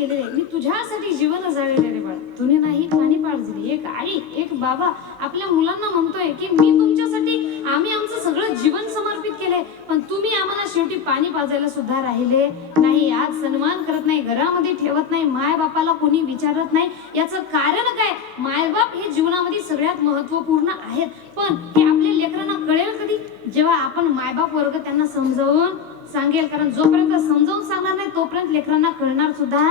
केलेले. मी तुझ्यासाठी जीवन जाळलेले रे बाळ. तुने नाही पाणी पाळली एक आई एक बाबा आपल्या मुलांना म्हणतोय की मी तुमच्यासाठी आम्ही आमचं सगळं जीवन समर्पित केलंय पण तुम्ही आम्हाला शेवटी पाणी पाजायला सुद्धा राहिले नाही. आज सन्मान करत नाही घरामध्ये ठेवत नाही माय बापाला कोणी विचारत नाही. याचं कारण काय? मायबाप हे जीवनामध्ये सगळ्यात महत्त्वपूर्ण आहेत. पण हे आपल्या लेकरांना कळेल कधी? जेव्हा आपण मायबाप वर्ग त्यांना समजावून सांगेल कारण जोपर्यंत समजावून सांगणार नाही तोपर्यंत लेकरांना कळणार सुद्धा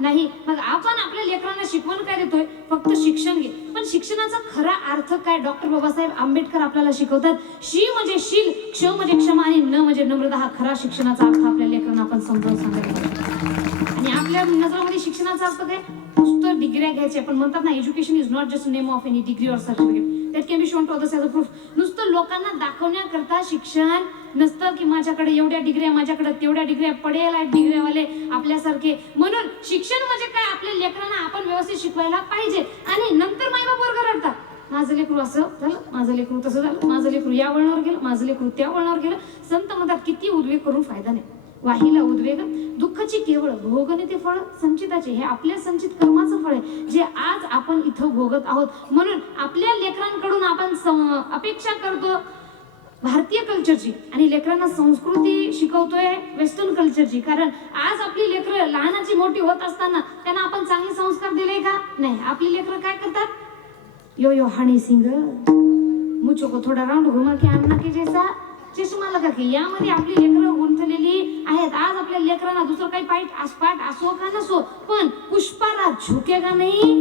नाही. मग आपण आपल्या लेकरांना शिकवण काय देतोय? फक्त शिक्षण घे. पण शिक्षणाचा खरा अर्थ काय? डॉक्टर बाबासाहेब आंबेडकर आपल्याला शिकवतात शी म्हणजे शील क्ष म्हणजे क्षमा आणि न म्हणजे नम्रता हा खरा शिक्षणाचा अर्थ आपल्या लेकरांना आपण समजावून सांगत आणि आपल्या नजरामध्ये शिक्षणाचा अर्थ काय? नुसतं डिग्र्या घ्यायच्या. पण म्हणतात ना education is not just name of any degree or certificate that can be shown to others as a proof नुसतं लोकांना दाखवण्याकरता शिक्षण नसतं की माझ्याकडे एवढ्या डिग्र्या माझ्याकडे तेवढ्या डिग्र्या पडेल आहेत डिग्र्यावाले आपल्यासारखे. म्हणून शिक्षण म्हणजे काय? आपल्या लेकरांना आपण व्यवस्थित शिकवायला पाहिजे. आणि नंतर माईबाप वर्ग रडतात माझं लेकरू असं झालं माझं लेकरू तसं झालं माझं लेकरू या वळणावर गेलं माझं लेकरू त्या वळणावर गेलं. संत म्हणतात किती उद्वेग करून फायदा नाही. वाहिला उद्वेग दुःखाची केवळ भोगने ते फळ संचिताचे. हे आपल्या संचित कर्माचं फळ आहे जे आज आपण इथं भोगत आहोत. म्हणून आपल्या लेकरांकडून आपण अपेक्षा करतो भारतीय कल्चरची. आणि लेकरांना संस्कृती शिकवतोय वेस्टर्न कल्चरची. कारण आज आपली लेकरं लहानाची मोठी होत असताना त्यांना आपण चांगले संस्कार दिले का? नाही. आपली लेकरं काय करतात? यो यो हनी सिंग. मुचो को थोडा राऊंड घुमा के अन्ना की जैसा. चष्मा लगा की यामध्ये आपली लेकरं गुंतलेली आहेत. आज आपल्या लेकरांना दुसरं काही पाईट आसपाट असो का नसो पण पुष्पाराज झुकेगा नाही?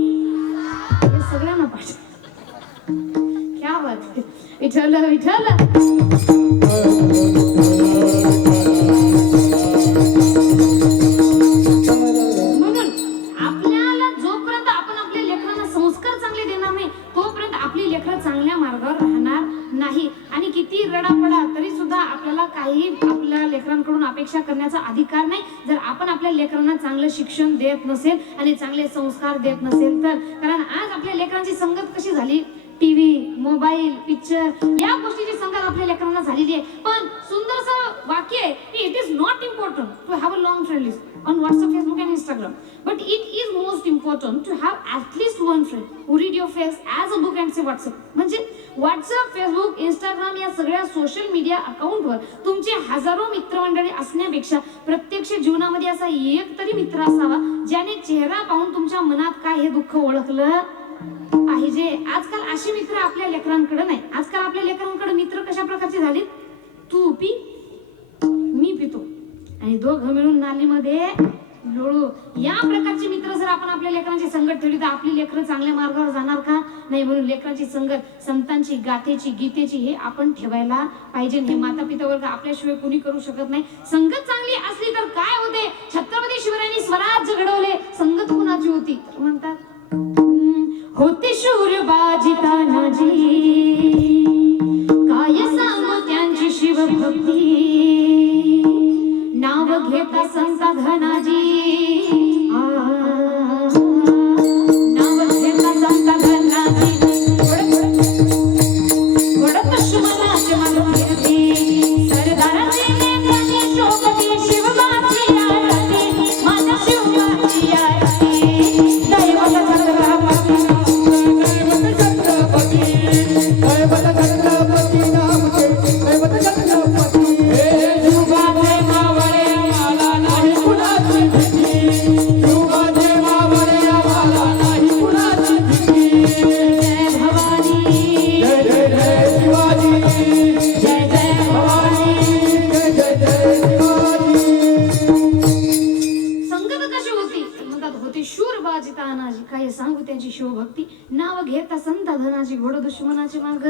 हे सगळ्यांना पाठ क्या बात विठल विठल म्हणून आपल्याला जोपर्यंत आपण आपल्या संस्कार चांगले देणार नाही तोपर्यंत आपली लेकरं चांगल्या मार्गावर राहणार नाही. आणि किती रडापडा आपल्याला काही आपल्या लेकरांकडून अपेक्षा करण्याचा अधिकार नाही. जर आपण आपल्या लेकरांना चांगलं शिक्षण देत नसेल आणि चांगले संस्कार देत नसेल तर. कारण आज आपल्या लेकरांची संगत कशी झाली? टीव्ही मोबाईल पिक्चर या गोष्टीची संगत आपल्या लेकरांना झालेली आहे. पण सुंदरसं वाक्य आहे की it is not important to have a long friend list on WhatsApp Facebook and Instagram but it is most important to at least one friend who read your face as a book and say WhatsApp म्हणजे WhatsApp Facebook Instagram या सगळ्या social media अकाउंटवर तुमचे हजारो मित्रमंडळी असण्यापेक्षा प्रत्यक्ष जीवनामध्ये असा एक तरी मित्र असावा ज्याने चेहरा पाहून तुमच्या मनात काय हे दुःख ओळखलं पाहिजे आजकाल अशी मित्र आपल्या लेकरांकडे नाही. आजकाल आपल्या लेकरांकडे मित्र कशा प्रकारचे झाले तू पी मी पितो. आणि दोघं मिळून नालीमध्ये लोळू. या प्रकारचे मित्र जर आपण आपल्या लेकरांची संगत ठेवली तर आपली लेकरं चांगल्या मार्गावर जाणार का? नाही म्हणून लेकरांची संगत संतांची गाथेची गीतेची हे आपण ठेवायला पाहिजे. हे माता पिता वर्ग आपल्याशिवाय कुणी करू शकत नाही? संगत चांगली असली तर काय होते? छत्रपती शिवरायांनी स्वराज्य घडवले. संगत कुणाची होती? तर म्हणतात होते शूर बाजी तानाजी. काय सांगू त्यांची शिवभक्ती? नाव घेता संत घनाजी. कशी होती? म्हणतात होती शूर बाजी तानाजी. काय सांगू त्यांची शिवभक्ती? नाव घेता संत धनाजी घोड दुश्मनाचे माग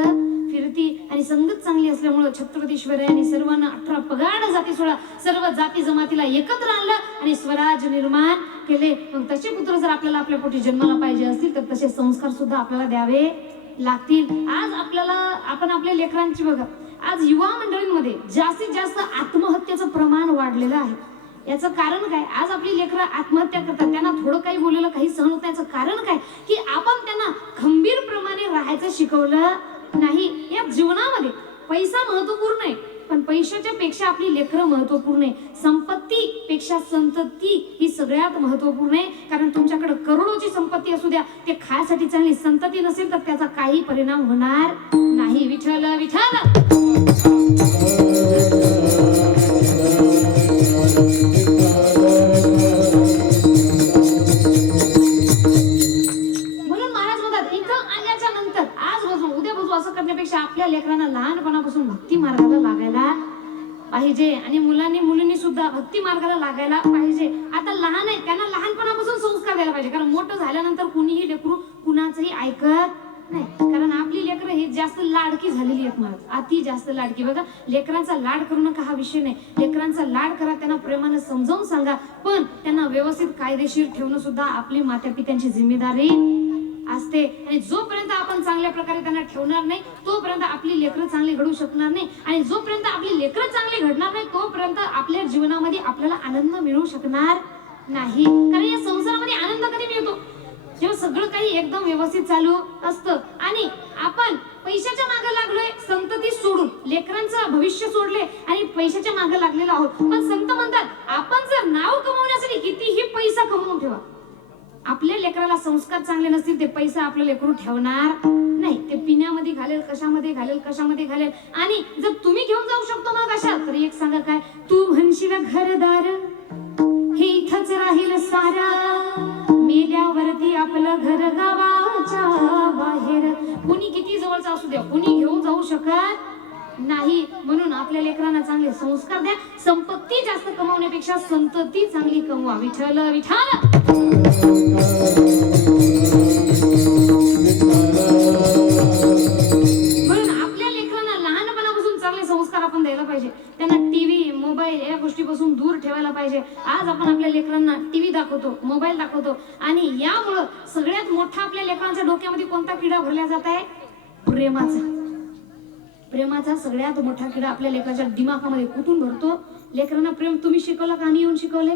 फिरती. आणि संगत चांगली असल्यामुळं छत्रपती शिवरायांनी सर्वांना अठरा पगाड जाती सोळा सर्व जाती जमातीला एकत्र आणलं आणि स्वराज निर्माण केले. मग तसे पुत्र जर आपल्याला आपल्या पोटी जन्माला पाहिजे असतील तर तसे संस्कार सुद्धा आपल्याला द्यावे लागतील. आज आपल्याला आपण आपल्या लेकरांची बघा. आज युवा मंडळींमध्ये जास्तीत जास्त आत्महत्येचं प्रमाण वाढलेलं आहे. याचं कारण काय? आज आपली लेकरं आत्महत्या करतात. त्यांना थोडं काही बोललेलं काही सहन होत याचं कारण काय? की आपण त्यांना खंबीरप्रमाणे राहायचं शिकवलं नाही. या जीवनामध्ये पैसा महत्त्वपूर्ण आहे. पण पैशाच्या पेक्षा आपली लेकरं महत्त्वपूर्ण आहे. संपत्ती पेक्षा संतती ही सगळ्यात महत्त्वपूर्ण आहे. कारण तुमच्याकडे करोडोची संपत्ती असू द्या ते खायसाठी चांगली संतती नसेल तर त्याचा काही परिणाम होणार नाही. विठल विठल पाहिजे. आणि मुलांनी मुलींनी सुद्धा भक्ती मार्गाला लागायला पाहिजे. आता लहान आहे त्यांना लहानपणापासून संस्कार द्यायला पाहिजे. कारण मोठं झाल्यानंतर कुणीही लेकरू कुणाचंही ऐकत नाही. कारण आपली लेकरं ही जास्त लाडकी झालेली आहेत महाराज अति जास्त लाडकी. बघा लेकरांचा लाड करू नका हा विषय नाही. लेकरांचा लाड करा त्यांना प्रेमाने समजावून सांगा. पण त्यांना व्यवस्थित कायदेशीर ठेवणं सुद्धा आपली माता पित्यांची जिम्मेदारी असते. आणि जोपर्यंत आपण चांगल्या प्रकारे त्यांना ठेवणार नाही तोपर्यंत आपली लेकरं चांगली घडू शकणार नाही. आणि जोपर्यंत आपली लेकरं चांगली घडणार नाही तोपर्यंत आपल्या जीवनामध्ये आपल्याला आनंद मिळू शकणार नाही. कारण या संसारामध्ये आनंद कधी मिळतो? जेव्हा सगळं काही एकदम व्यवस्थित चालू असतं आणि आपण पैशाच्या मागे लागलोय संतती सोडून लेकरांचं भविष्य सोडले आणि पैशाच्या मागे लागलेलो आहोत. पण संत म्हणतात आपण जर नाव कमवण्यासाठी कितीही पैसा कमवून ठेवा. आपल्या लेकराला संस्कार चांगले नसतील ते पैसा आपलं लेकरू ठेवणार नाही. ते पिण्यामध्ये घालेल कशामध्ये घालेल कशामध्ये घालेल. आणि जर तुम्ही घेऊन जाऊ शकतो मग कशा तर एक सांगा काय? तू म्हणशील घरदार हे इथंच राहील सारा. मेल्यावरती आपलं घर गावाच्या बाहेर. कुणी किती जवळचा असू द्या कुणी घेऊन जाऊ शकत नाही. म्हणून आपल्या लेकरांना चांगले संस्कार द्या. संपत्ती जास्त कमवण्यापेक्षा संतती चांगली कमवा. विठल विठाल आपल्या लेकरांना लहानपणापासून चांगले संस्कार आपण द्यायला पाहिजे. त्यांना टीव्ही मोबाईल या गोष्टीपासून दूर ठेवायला पाहिजे. आज आपण आपल्या लेकरांना टीव्ही दाखवतो मोबाईल दाखवतो. आणि यामुळं सगळ्यात मोठा आपल्या लेकरांच्या डोक्यामध्ये कोणता किडा भरला जात आहे? प्रेमाचा. प्रेमाचा सगळ्यात मोठा किडा आपल्या लेकराच्या दिमागामध्ये कुठून भरतो? लेकरांना प्रेम तुम्ही शिकवलं का आणि येऊन शिकवले?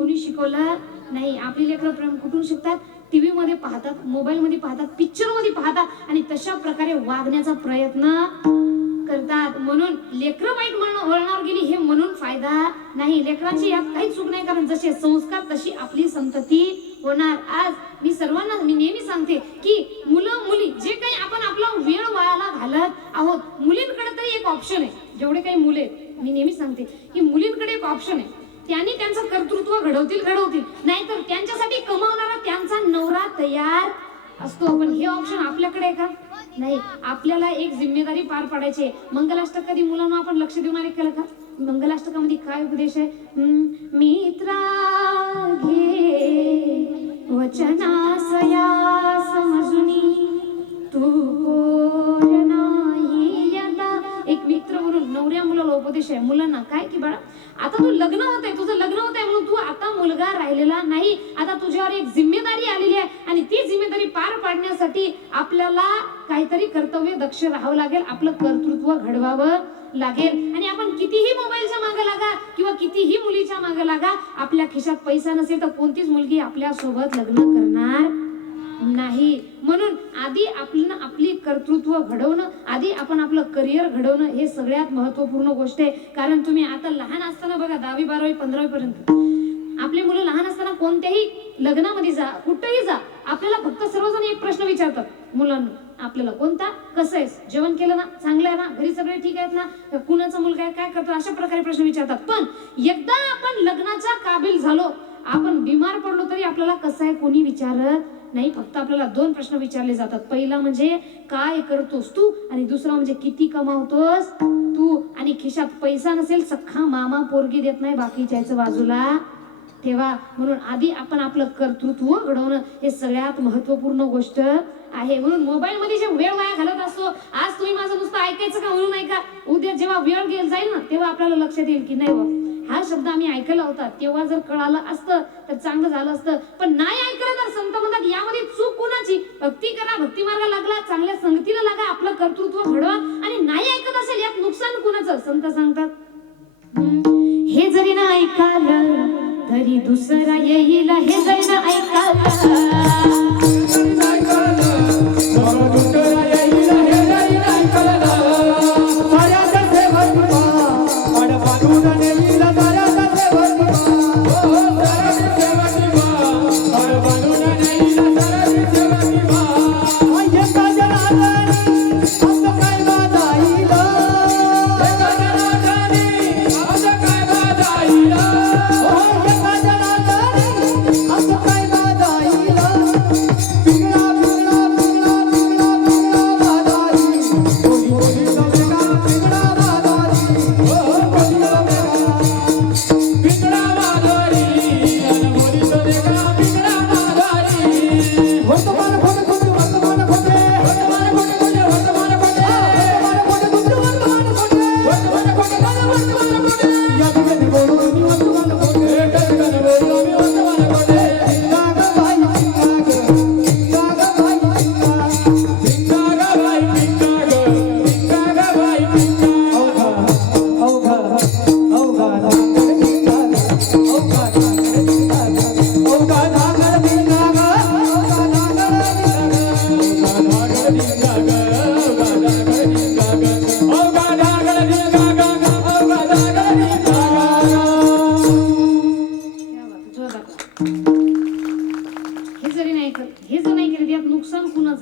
कोणी शिकवलं नाही. आपली लेकरं प्रेम कुठून शिकतात? टीव्ही मध्ये पाहतात मोबाईल मध्ये पाहतात पिक्चरमध्ये पाहतात आणि तशा प्रकारे वागण्याचा प्रयत्न करतात. म्हणून लेकरं वाईट म्हणून वळणावर गेली हे म्हणून फायदा नाही. लेकराची यात काही चूक नाही कारण जसे संस्कार तशी आपली संतती होणार. आज मी सर्वांना मी नेहमी सांगते की मुलं मुली जे काही आपण आपला वेळ वायाला घालत आहोत मुलींकडे तरी एक ऑप्शन आहे. जेवढे काही मुले आहेत, मी नेहमी सांगते की मुलींकडे एक ऑप्शन आहे. त्यांनी त्यांचं कर्तृत्व घडवतील घडवतील. नाहीतर त्यांच्यासाठी कमावणारा त्यांचा नवरा तयार असतो. पण हे ऑप्शन आपल्याकडे आहे का? नाही. आपल्याला एक जिम्मेदारी पार पाडायची आहे. मंगलाष्टक कधी मुलांना आपण लक्ष देऊन आले केलं का? मंगलाष्टकामध्ये काय उपदेश आहे? हम्म, मित्रा घे. वचनासया समजुनी. तू कोर नाही एक मित्र म्हणून नवऱ्या मुलाला उपदेश आहे. मुलांना काय की बाळा आता तू लग्न होत आहे तुझं लग्न होत आहे म्हणून तू आता मुलगा राहिलेला नाही. आता तुझ्यावर एक जिम्मेदारी आलेली आहे आणि ती जिम्मेदारी पार पाडण्यासाठी आपल्याला काहीतरी कर्तव्य दक्ष राहावं लागेल आपलं कर्तृत्व घडवावं लागेल. आणि आपण कितीही मोबाईलच्या मागे लागा किंवा कितीही मुलीच्या मागे लागा आपल्या खिशात पैसा नसेल तर कोणतीच मुलगी आपल्यासोबत लग्न करणार नाही. म्हणून आधी आपलं आपली कर्तृत्व घडवणं आधी आपण आपलं करिअर घडवणं हे सगळ्यात महत्त्वपूर्ण गोष्ट आहे. कारण तुम्ही आता लहान असताना बघा दहावी बारावी पंधरावी पर्यंत. आपली मुलं लहान असताना कोणत्याही लग्नामध्ये जा कुठेही जा आपल्याला फक्त सर्वजण एक प्रश्न विचारतात. मुलांना आपल्याला कोणता? कसं आहेस? जेवण केलं ना? चांगलं आहे ना? घरी सगळे ठीक आहेत ना? कुणाचा मुलगा आहे? काय करतो? अशा प्रकारे प्रश्न विचारतात. पण एकदा आपण लग्नाच्या काबिल झालो आपण बिमार पडलो तरी आपल्याला कसं आहे कोणी विचारत? नाही फक्त आपल्याला दोन प्रश्न विचारले जातात. पहिला म्हणजे काय करतोस तू? आणि दुसरा म्हणजे किती कमावतोस तू? आणि खिशात पैसा नसेल सख्खा मामा पोरगी देत नाही बाकीच्या बाजूला. ठेवा. म्हणून आधी आपण आपलं कर्तृत्व घडवणं हे सगळ्यात महत्त्वपूर्ण गोष्ट आहे. म्हणून मोबाईल मध्ये जे वेळ वाया घालत असतो आज तुम्ही माझं नुसतं ऐकायचं का म्हणून ऐका. उद्या जेव्हा वेळ गेल जाईल ना तेव्हा आपल्याला लक्षात येईल की नाही बुवा, हा शब्द आम्ही ऐकला होता तेव्हा जर कळालं असतं तर चांगलं झालं असतं. पण नाही ऐकलं तर संत म्हणतात यामध्ये चूक कोणाची? भक्ती करा भक्ती मार्ग लागला चांगल्या संगतीला लागा आपलं कर्तृत्व घडवा. आणि नाही ऐकत असेल यात नुकसान कुणाचं? संत सांगतात. हे जरी ना ऐकालं तरी दुसरा येईल हे जरी ना ऐकालं.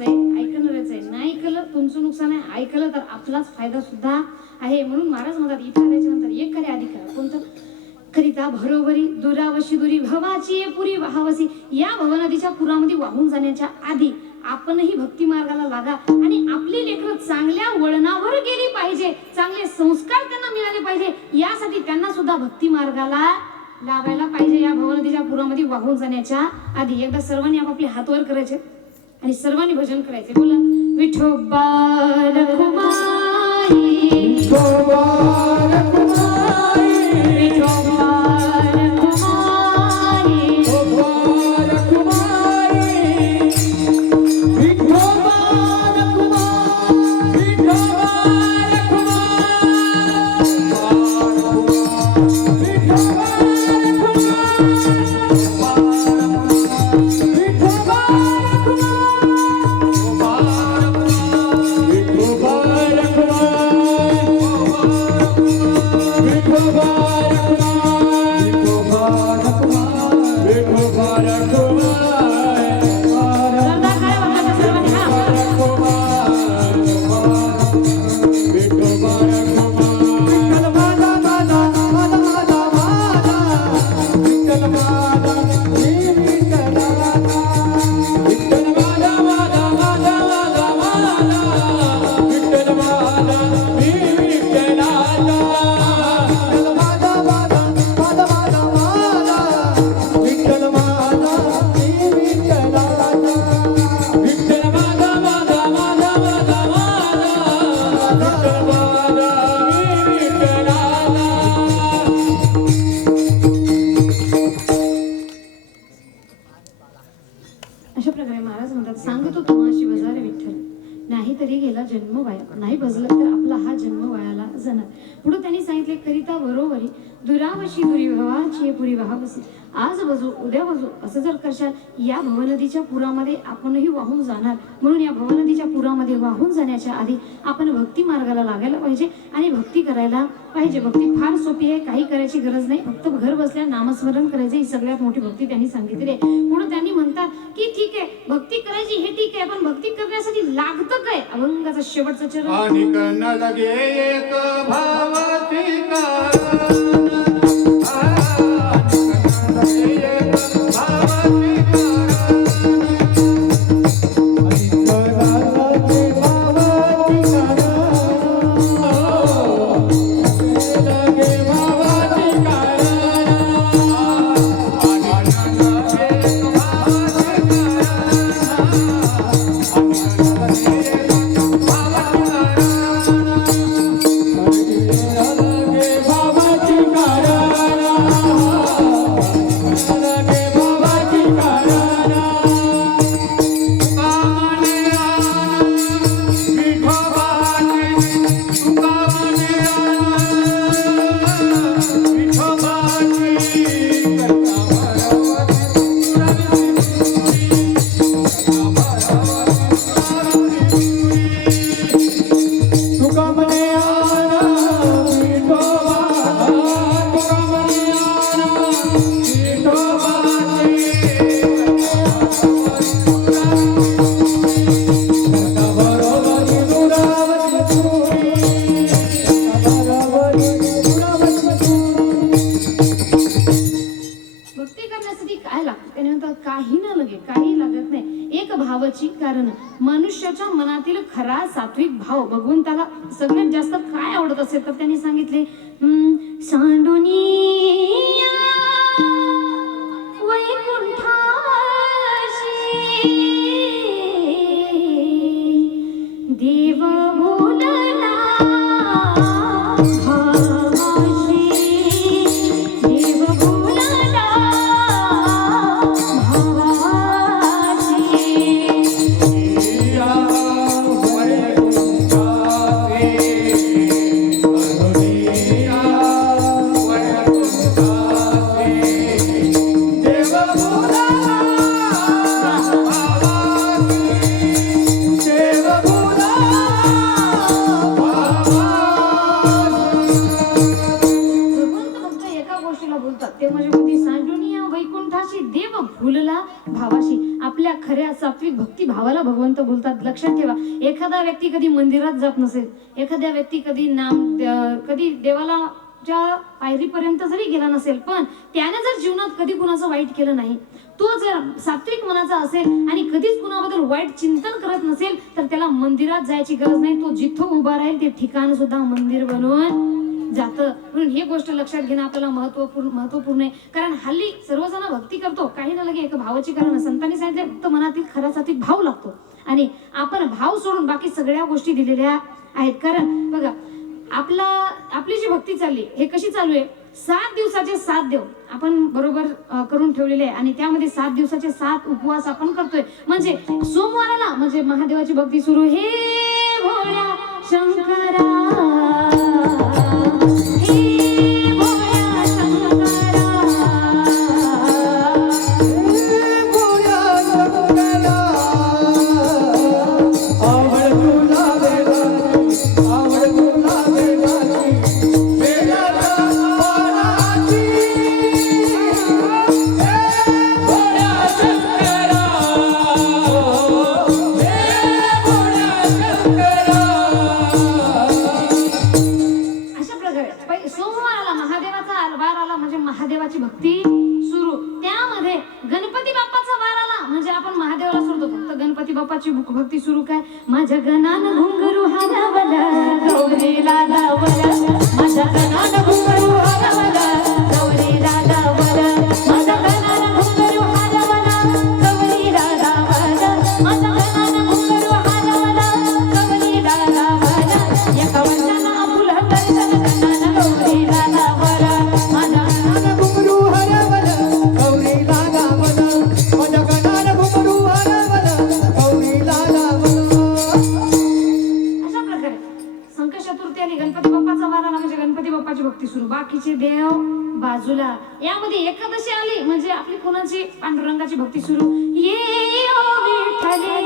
आहे ऐकणारच आहे. नाही ऐकलं तुमचं नुकसान आहे. ऐकलं तर आपलाच फायदा सुद्धा आहे म्हणून महाराज म्हणतात इथं नंतर एक करे आधी करा कोणतं करिता भरोबरी दुरावशी दुरी भवाची पुरी वाहावसी. या भवनदीच्या पुरामध्ये वाहून जाण्याच्या आधी आपणही भक्ती मार्गाला लागा आणि आपली लेकरं चांगल्या वळणावर गेली पाहिजे. चांगले संस्कार त्यांना मिळाले पाहिजे. यासाठी त्यांना सुद्धा भक्ती मार्गाला लावायला पाहिजे. या भवनदीच्या पुरामध्ये वाहून जाण्याच्या आधी. एकदा सर्वांनी आपापले हात वर करायचे. आणि सर्वांनी भजन करायचे बोला विठोबा रखुमाई शिवरामची पुरी भवाची पुरी वाहावसी आज बजू उद्या बजू असं जर करशाल या भवनदीच्या पुरामध्ये आपणही वाहून जाणार. म्हणून या भवनदीच्या पुरामध्ये वाहून जाण्याच्या आधी आपण भक्ती मार्गाला लागायला पाहिजे आणि भक्ती करायला पाहिजे. भक्ती फार सोपी आहे काही करायची गरज नाही. फक्त घर बसल्या नामस्मरण करायचं ही सगळ्यात मोठी भक्ती त्यांनी सांगितली आहे. म्हणून त्यांनी म्हणतात की ठीक आहे भक्ती करायची हे ठीक आहे पण भक्ती करण्यासाठी लागतं काय? अभंगाचा शेवटचा चरण. काय देवाशी आपल्या खऱ्या सात्विक भक्ती भावाला भगवंत बोलतात. लक्षात ठेवा एखादा व्यक्ती कधी मंदिरात जात नसेल एखाद्या व्यक्ती कधी नाम कधी देवाला च्या पायरीपर्यंत जरी गेला नसेल पण त्याने जर जीवनात कधी कुणाचं वाईट केलं नाही तो जर सात्विक मनाचा असेल आणि कधीच कुणाबद्दल वाईट चिंतन करत नसेल तर त्याला मंदिरात जायची गरज नाही. तो जिथं उभा राहील ते ठिकाण सुद्धा मंदिर बनवून जातं. म्हणून ही गोष्ट लक्षात घेणं आपल्याला महत्त्वपूर्ण महत्त्वपूर्ण आहे. कारण हल्ली सर्वजण भक्ती करतो. काही ना लगे एक भावाची कारण संतांनी सांगितले फक्त मनातील खरा सात्विक भाव लागतो. आणि आपण भाव सोडून बाकी सगळ्या गोष्टी दिलेल्या आहेत. कारण बघा आपला आपली जी भक्ती चालली हे कशी चालू आहे? सात दिवसाचे सात देव आपण बरोबर करून ठेवलेले आहे. आणि त्यामध्ये सात दिवसाचे सात उपवास आपण करतोय. म्हणजे सोमवाराला म्हणजे महादेवाची भक्ती सुरू. हे भोळ्या शंकरा म्हणजे महादेवाची भक्ती सुरू. त्यामध्ये गणपती बाप्पाचा वार आला. म्हणजे आपण महादेवाला सोडतो. फक्त गणपती बाप्पाची भक्ती सुरू काय? माझ्या गणान घुंगरू हरवला गौरीला लावला. माझ्या गणान घुंगरू हरवला गणपती म्हणजे गणपती बाप्पाची भक्ती सुरू. बाकीचे देव बाजूला. यामध्ये एकादशी आली म्हणजे आपली कोणाची पांडुरंगाची भक्ती सुरू? ये ओ विठ्ठले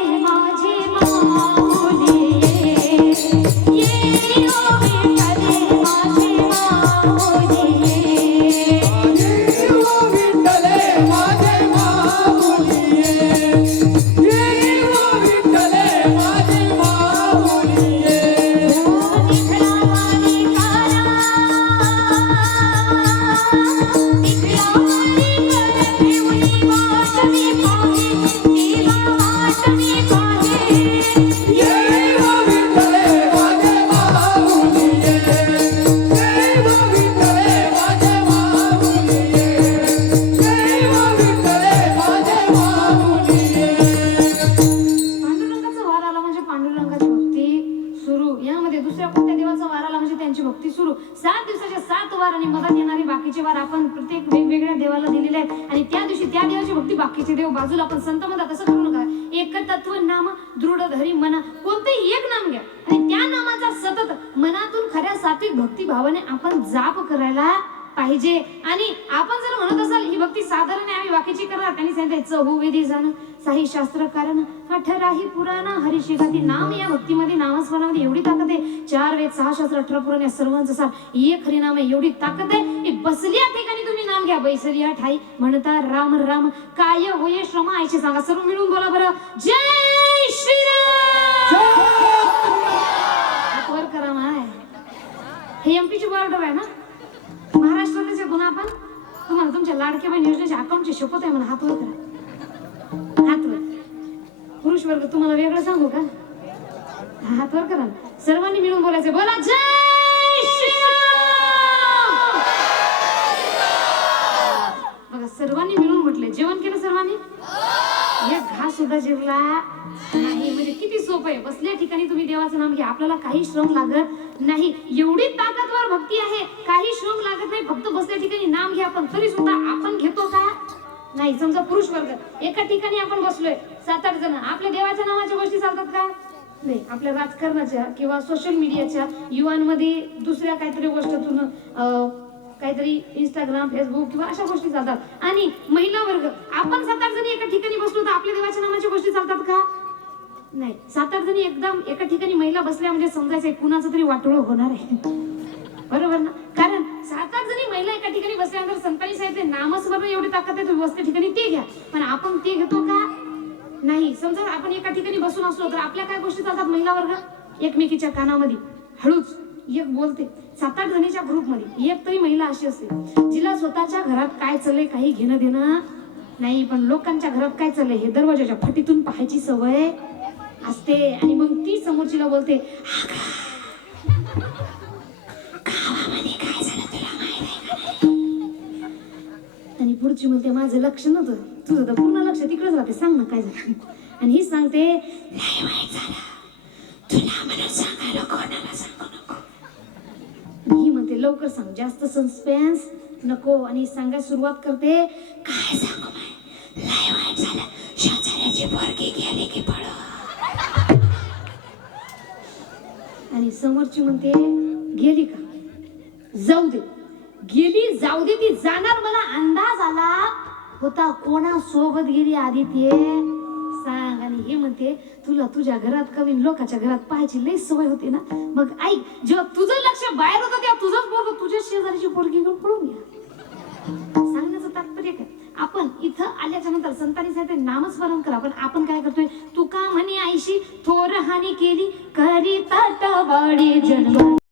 बाजूला पण संत म्हणतात तसं करू नका? एक तत्व नाम दृढ धरी मना. कोणतेही एक नाम घ्या. आणि त्या नामाचा सतत मनातून खऱ्या सात्विक भक्तिभावाने आपण जाप करायला पाहिजे. आणि आपण जर म्हणत असाल ही भक्ती साधारण आहे आम्ही बाकीची करणार. त्यांनी सांगितले चहू विधी जाण साही शास्त्र कारण अठराही पुराण हरिशिगाती नाम या भक्तीमध्ये नामस्मरणामध्ये एवढी ताकद आहे. चार वेद सहा शास्त्र अठरा पुराण या सर्वांचं सार एक हरिनाम आहे एवढी ताकद आहे. की बसल्या ठिकाणी तुम्ही नाम घ्या. बैसल्या ठाई म्हणता राम राम काय होय श्रम आयचे सांगा. सर्व मिळून बोला बरं. जय श्रीराम! करा माय. हे एमपीची बॉर्डर आहे ना? महाराष्ट्रातच येतो ना आपण तुम्हाला तुमच्या लाडक्या बहीण योजनेच्या अकाउंटची शपथ आहे म्हणा हात वर करा हात वर पुरुष वर्ग तुम्हाला वेगळं सांगू का? हात वर करा. सर्वांनी मिळून बोलायचं बोला जय श्रीराम! बघा सर्वांनी मिळून म्हटले जेवण केलं सर्वांनी? सुद्धा जिरला नाही. म्हणजे किती सोपं आहे. बसल्या ठिकाणी तुम्ही देवाचं नाम घ्या. आपल्याला काही श्रम लागत नाही. एवढी ताकदवर भक्ती आहे. काही श्रम लागत नाही. फक्त बसल्या ठिकाणी नाम घ्या. पण तरी सुद्धा आपण घेतो का? नाही. समजा पुरुष वर्ग. एका ठिकाणी आपण बसलोय. सात आठ जण. आपल्या देवाच्या नावाच्या गोष्टी चालतात का? नाही. आपल्या राजकारणाच्या किंवा सोशल मीडियाच्या युवांमध्ये दुसऱ्या काहीतरी गोष्टीतून काहीतरी इंस्टाग्राम फेसबुक किंवा अशा गोष्टी चालतात. आणि महिला वर्ग आपण सात आठ जणी एका ठिकाणी बसलो तर आपल्या देवाच्या नावाच्या गोष्टी चालतात का? नाही. सात आठ जणी एकदम एका ठिकाणी महिला बसल्या म्हणजे समजायचं कुणाचं तरी वाटोळं होणार आहे. बरोबर ना? कारण सात आठ आठ जणी महिला एका ठिकाणी बसल्यानंतर संतांनी सांगितले नामस्मरण एवढी ताकद आहे तुम्ही बसल्या ठिकाणी ते घ्या. पण आपण ते घेतो का? नाही. समजा आपण एका ठिकाणी बसून असलो तर आपल्या काय गोष्टी चालतात महिला वर्ग? एकमेकीच्या कानामध्ये. हळूच. एक बोलते. सात आठ जणीच्या ग्रुपमध्ये एक तरी महिला अशी असते. जिला स्वतःच्या घरात काय चाललंय काही घेणं देणं नाही पण लोकांच्या घरात काय चाललंय हे दरवाजाच्या फटीतून पाहायची सवय असते. आणि मग ती समोरचीला बोलते काय झालं तुला आहे का आणि पुढची म्हणते माझं लक्ष नव्हतं. तुझं तर पूर्ण लक्ष तिकडेच राहते. सांग ना काय झालं? आणि ही सांगते नाही माहीत झालं. तुला मला सांगायला कोणाला सांग मी म्हणते लवकर सांग. जास्त सस्पेन्स नको आणि सांगायला सुरुवात करते. काय सांगू माय लय वाईट झालं. शेजाऱ्याची पोरगी गेली की पळ आणि समोरची म्हणते गेली का? जाऊ दे. गेली जाऊ दे ती जाणार. मला अंदाज आला होता कोणा सोबत गेली आधी ते सांग आणि हे म्हणते तुला तुझ्या घरात कमी लोकांच्या घरात पाहायची लई सवय होती ना. मग ऐक जेव्हा तुझं लक्ष बाहेर होतं तेव्हा तुझंच पोरग तुझ्या शेजारीची पोरगी घेऊन पळून घ्या सांगण्याचं तात्पर्य काय? आपण इथं आल्याच्यानंतर संतांनी सांगितले नामस्मरण करा. पण आपण काय करतोय? तुका म्हणे आईशी थोर हानी केली करी तट ताटवाडी जन्म